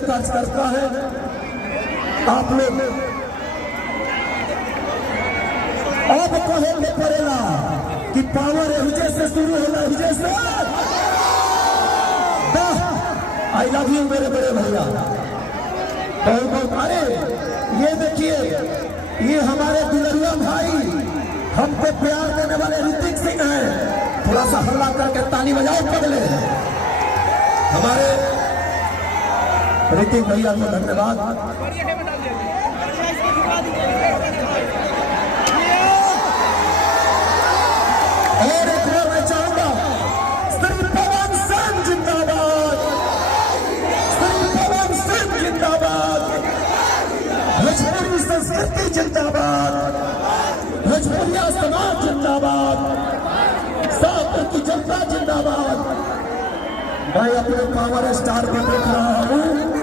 खर्च करता है। आप लोग अब कहे पड़ेगा कि पावर एहुजे से शुरू होला, एहुजे से। आई लव यू मेरे बड़े भैया, बहुत बहुत। अरे ये देखिए, ये हमारे दुलरुआ भाई, हमको प्यार देने वाले ऋतिक सिंह हैं। थोड़ा सा हल्ला करके ताली बजाओ पगले। हमारे ऋतिक भैया को धन्यवाद। और एक बार मैं चाहूंगा, श्री पवन सिंह जिंदाबाद, श्री पवन सिंह जिंदाबाद, भोजपुरी संस्कृति जिंदाबाद, भोजपुरिया समाज जिंदाबाद, साथ की जनता जिंदाबाद। मैं अपने पावर स्टार को देख रहा हूं।